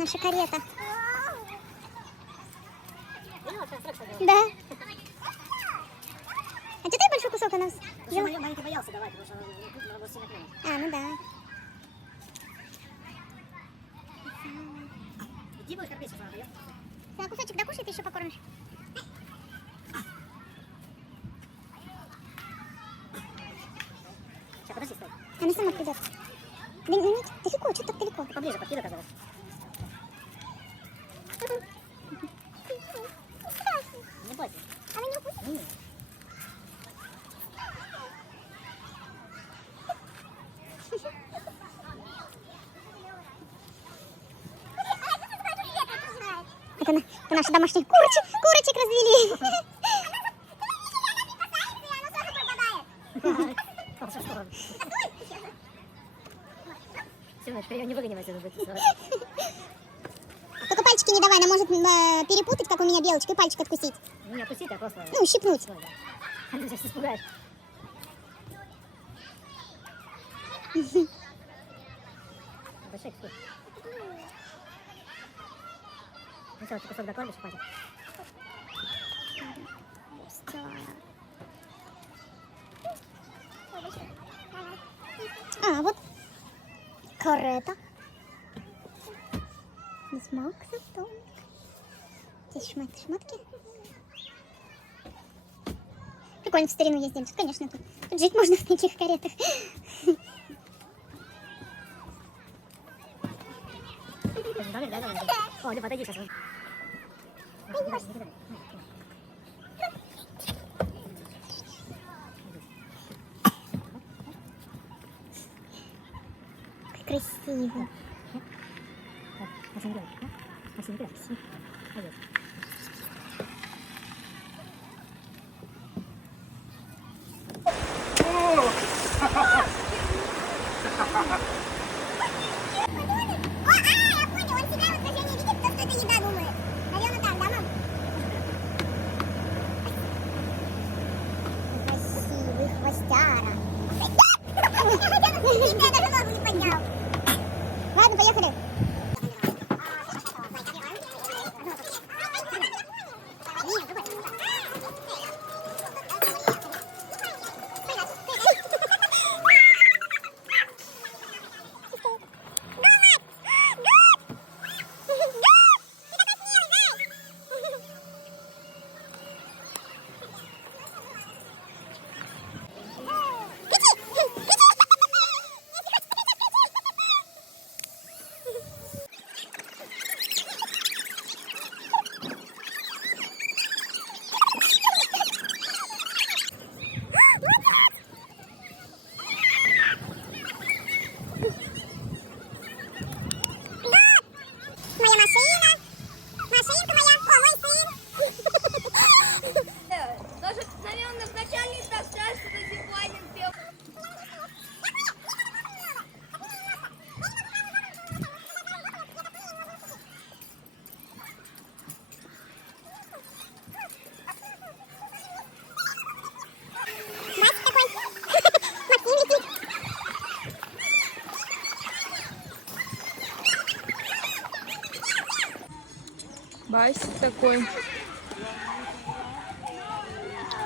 наша карета. Да. А что ты большой кусок у нас? Маленький боялся давать, потому что надо было сильно клюнуть. А, ну да. Иди будешь кормить, что она дает. Да, кусочек докушай, ты еще покормишь. Сейчас, подожди, стой. Она сама придет. Далеко, что так далеко? Поближе, подкидай, оказалось. Не бойся. Она не укусит? Нет. Это наши домашние курочек развели. Все, теперь ее не выгоним отсюда. Только пальчики не давай, она может перепутать, как у меня белочка, и пальчик откусить. Ну, не опустить, а просто... Ну, щипнуть. Ой, да. Ты сейчас испугаешь. Большой кусок. Ну что, ты кусок докормишь, хватит. А, вот карета. С Максом, Томик. Здесь шмотки. Прикольно в старину ездим. Конечно, тут жить можно в таких каретах. Домик, да, домик? О, Люба, отойди сейчас. Не кидай. Как красиво. Максим, не кидай. Пойдет. Ладно, поехали. Даже, наверное, вначале не так сказать, что ты Дипанин пел. Басик такой.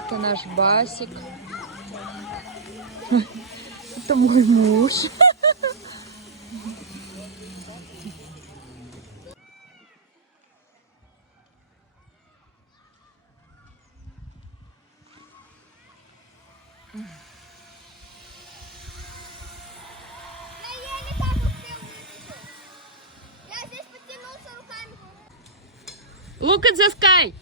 Это наш Басик. Это мой муж. Я еле так успел вылезти. Я здесь подтянулся руками. Look at the sky.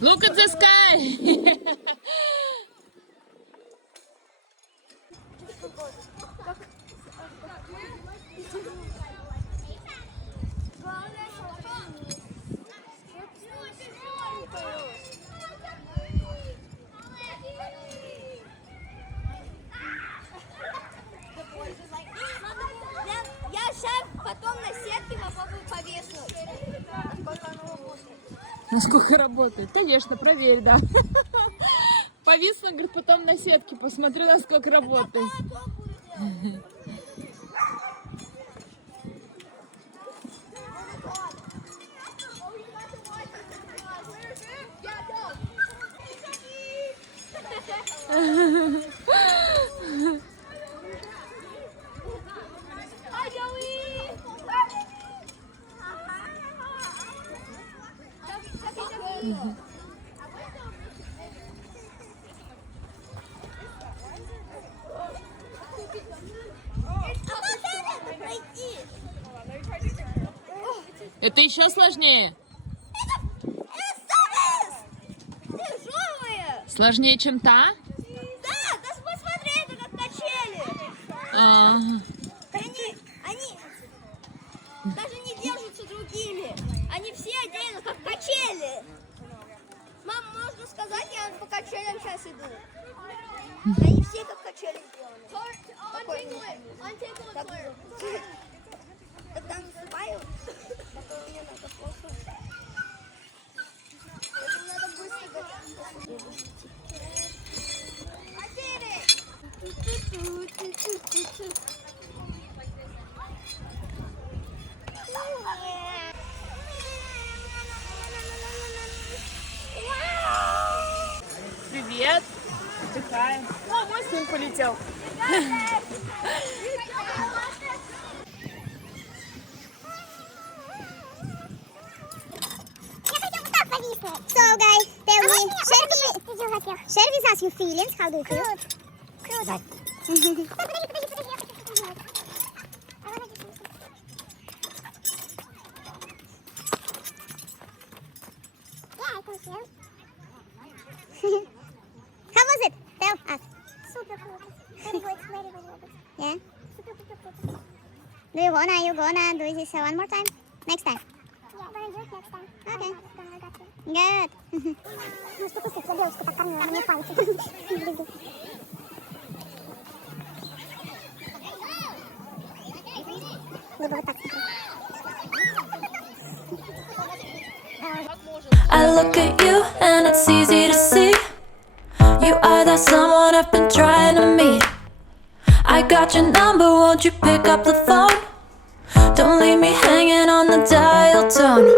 Look at the sky. Я сейчас потом на сетке попробую повеснуть. Насколько оно работает. Насколько работает? Конечно, проверь, да. Повисла, говорит, потом на сетке посмотрю, насколько работает. Hi, Joey. Это еще сложнее. Тяжелые. Сложнее, чем та? Да, даже посмотри, это как качели. Ага. Они даже не держатся другими. Они все отдельно, как качели. Мам, можно сказать, я по качелям сейчас иду. Они все как качели сделаны. Такой. Так, когда наступаю, потом мне надо просто... Это надо быстро Привет. Отдыхаем. О, мой сын полетел. So guys, tell me, share with us your feelings. How do you feel? Круто. How was it? Tell us. Super cool. Very good, very good. Yeah. Super, super, super. Do you gonna do this one more time? Next time. Yeah, gonna do it next time. Okay. Gonna got you. Good. Ну что ты, я девушку так кормила, мне пальцы. Либо вот так смотри. I look at you and it's easy to see you are that someone I've been trying to meet. I got your number, won't you pick up the phone? Don't leave me hanging on the dial tone.